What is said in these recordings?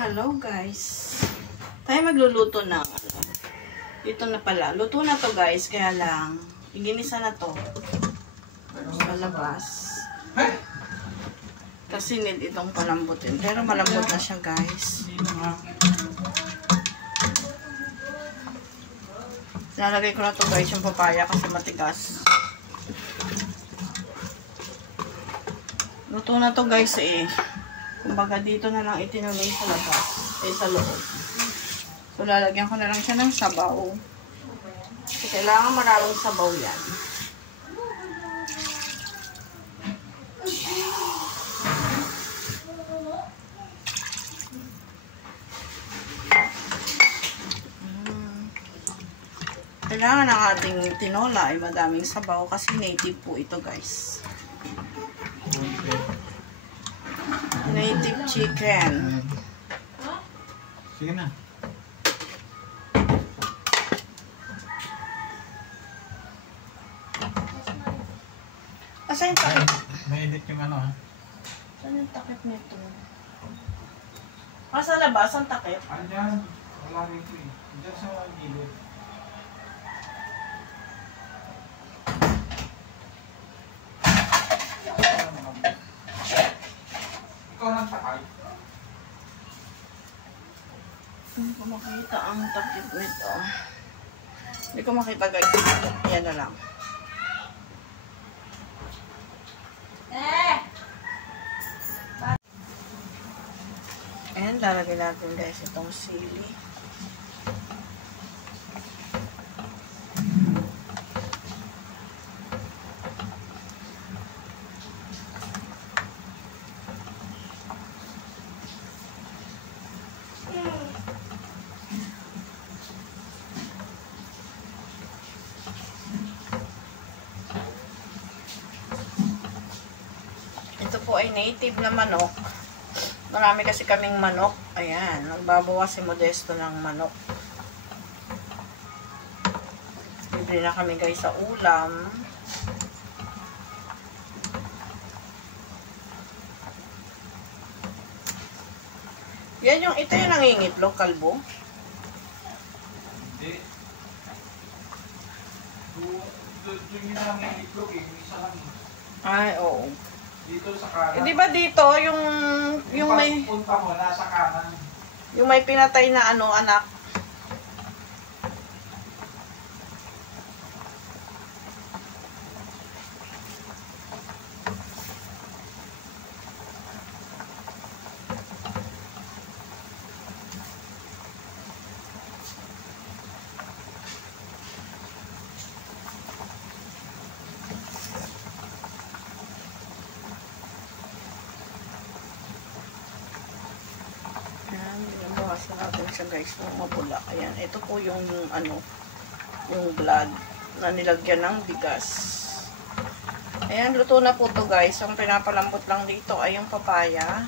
Hello guys. Tayo magluluto ng dito na pala. Luto na to guys, kaya lang iginisa na to sa labas. Kasi need itong palambutin. Pero malambot na siya guys. Nalagay ko na to guys yung papaya kasi matigas. Luto na to guys eh. Kumbaga dito na lang itinulay sa labas. Sa loob. So lalagyan ko na lang siya ng sabaw. So kailangan maraming sabaw yan. Kailangan ng ating tinola ay madaming sabaw kasi native po ito guys. Native chicken. Sige na. Asa yung takip? May edit yung ano ha? Saan yung takip nito? Sa labas ang takip? Andyan. Wala rito eh. Andyan sa gilid. Ikaw nang takay. Hindi ko makita ang takip nito. Hindi ko makita guys. Yan na lang. Ayan, lalagay natin guys itong sili. Ito po ay native na manok. Marami kasi kaming manok. Ayan, nagbabawas si Modesto ng manok. Bibili na kami guys sa ulam. Yan yung, ito yung nangingitlog, kalbo. Hindi. Doon yung nangingitlog eh. Isa lang. Ay, oo. Dito sa kanan. Eh, di ba dito, yung may... Punta mo, nasa kanan. Yung may pinatay na ano, anak. Bawasan natin siya guys ng mapula. Ayan, ito po yung ano, yung blood na nilagyan ng bigas. Ayan, luto na po to guys. Ang pinapalambot lang dito ay yung papaya.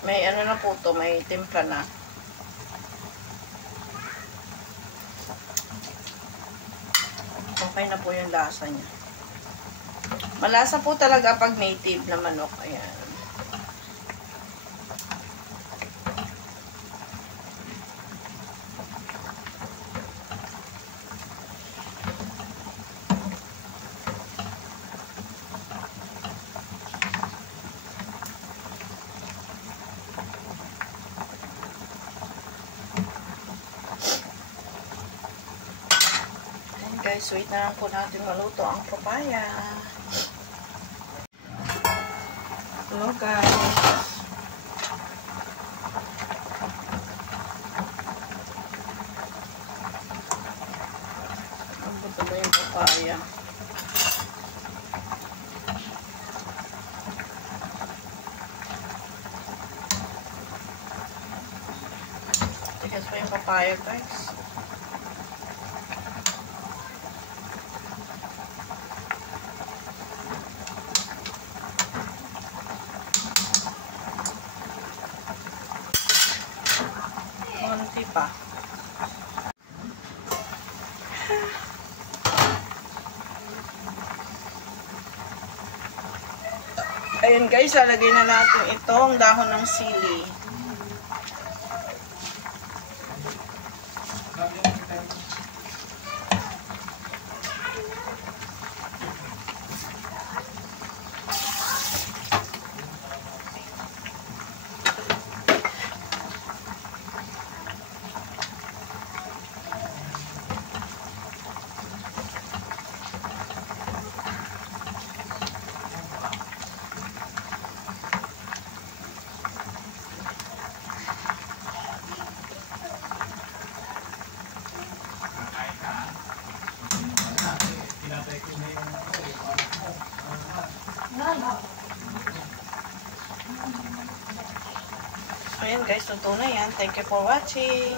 May ano na po to, may timpla na. Okay na po yung lasa niya. Malasa po talaga pag native na manok. Ayan. Guys, wait na lang po natin maluto ang papaya. Hello guys. Mabuto ba yung papaya? Tigas pa yung papaya guys. Ayan guys, lalagay na natin itong dahon ng sili. Ayan guys, luto na yan. Thank you for watching.